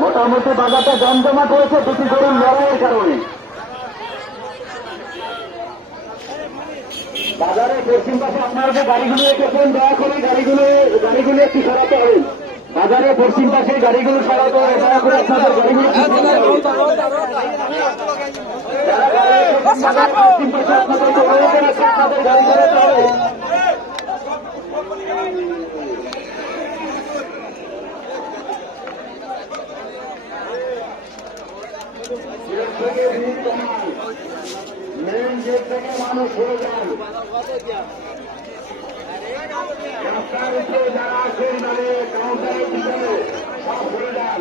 মোটামুটি বাজারটা জমজমাট হয়েছে দুটি গরুর লড়াইয়ের কারণে। বাজারে পশ্চিম পাশে আপনারা যে গাড়িগুলো রেখেছেন দয়া করে গাড়িগুলো একটু সরাতে হবে। বাজারে পশ্চিম পাশে গাড়িগুলো সরাতে হবে, দয়া করে আপনাদের গাড়িগুলো পশ্চিম পাশে আপনাদেরকে অনুরোধ আছে, আপনাদের গাড়ি সরাতে হবে। মেন গেট থেকে মানুষ হয়ে যান, রাস্তার উপরে যারা আছেন তাদের কাউন্টারের ভিতরে সব হয়ে যান।